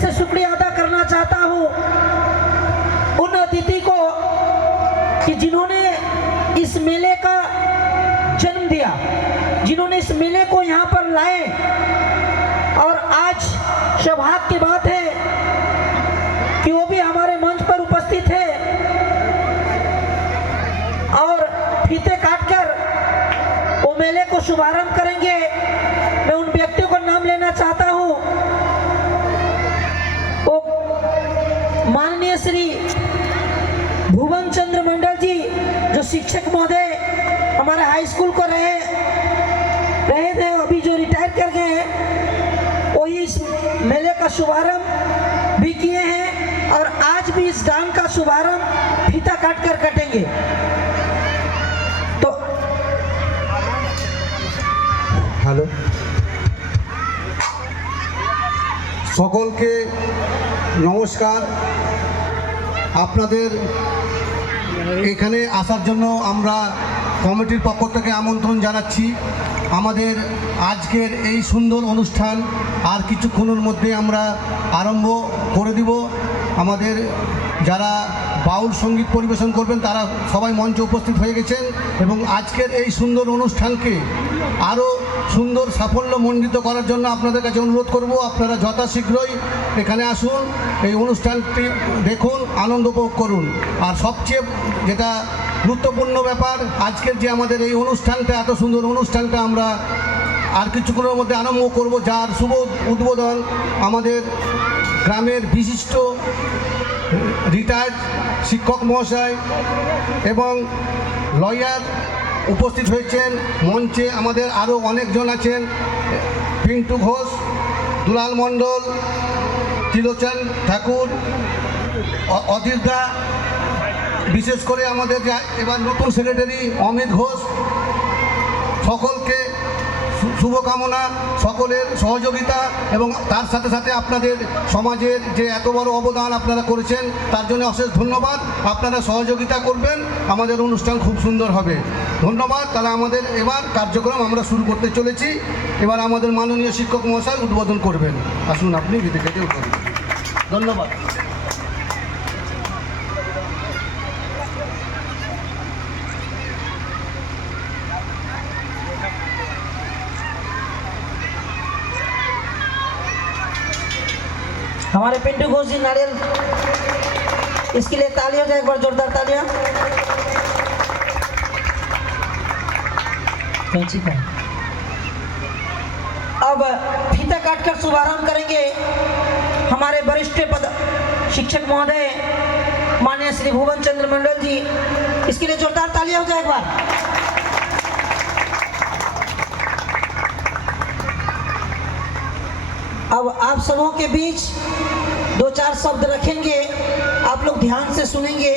से शुक्रिया अदा करना चाहता हूँ उन अतिथि को कि जिन्होंने इस मेले का जन्म दिया, जिन्होंने इस मेले को यहाँ पर लाए। और आज सौभाग्य की बात है कि वो भी हमारे मंच पर उपस्थित है और फीते काटकर वो मेले को शुभारंभ करेंगे। मैं उन व्यक्तियों का नाम लेना चाहता हूँ। वो माननीय श्री भुवन चंद्र मंडल जी, जो शिक्षक महोदय हमारे हाई स्कूल को रहे थे, अभी जो रिटायर कर गए हैं, वो इस मेले का शुभारंभ भी किए हैं और आज भी इस गान का शुभारंभ फीता काट कर कटेंगे। तो हेलो সকলকে নমস্কার। আপনাদের এখানে আসার জন্য আমরা কমিটির পক্ষ থেকে আমন্ত্রণ জানাচ্ছি। আমাদের আজকের এই সুন্দর অনুষ্ঠান আর কিছুক্ষণের মধ্যে আমরা আরম্ভ করে দিব। আমাদের যারা বাউল সঙ্গীত পরিবেশন করবেন তারা সবাই মঞ্চে উপস্থিত হয়ে গেছেন এবং আজকের এই সুন্দর অনুষ্ঠানকে আরও সুন্দর সাফল্যমণ্ডিত করার জন্য আপনাদের কাছে অনুরোধ করব, আপনারা যথাশীঘ্রই এখানে আসুন, এই অনুষ্ঠানটি দেখুন, আনন্দ উপভোগ করুন। আর সবচেয়ে যেটা গুরুত্বপূর্ণ ব্যাপার, আজকের যে আমাদের এই অনুষ্ঠানটা, এত সুন্দর অনুষ্ঠানটা আমরা আর কিছুক্ষণের মধ্যে আরম্ভ করব, যার শুভ উদ্বোধন আমাদের গ্রামের বিশিষ্ট রিটায়ার্ড শিক্ষক মহাশয় এবং লয়ার উপস্থিত হয়েছেন। মঞ্চে আমাদের আরও অনেকজন আছেন, পিন্টু ঘোষ, দুলাল মণ্ডল, ত্রিলোচন ঠাকুর, অধীরদা, বিশেষ করে আমাদের এবার নতুন সেক্রেটারি অমিত ঘোষ। সকলকে শুভকামনা, সকলের সহযোগিতা এবং তার সাথে সাথে আপনাদের সমাজের যে এত বড় অবদান আপনারা করেছেন তার জন্য অশেষ ধন্যবাদ। আপনারা সহযোগিতা করবেন, আমাদের অনুষ্ঠান খুব সুন্দর হবে। ধন্যবাদ। তাহলে আমাদের এবার কার্যক্রম আমরা শুরু করতে চলেছি। এবার আমাদের মাননীয় শিক্ষক মহাশয় উদ্বোধন করবেন। আসুন, আপনি বিদেশে উঠুন। ধন্যবাদ। हमारे पिंटू घोष जी नारियल, इसके लिए तालियां हो जाए, एक बार जोरदार तालियां। अब फीता काटकर शुभारंभ करेंगे हमारे वरिष्ठ पद शिक्षक महोदय माननीय श्री भुवन चंद्र मंडल जी। इसके लिए जोरदार तालियां हो जाए एक बार। अब आप सबों के बीच दो चार शब्द रखेंगे, आप लोग ध्यान से सुनेंगे।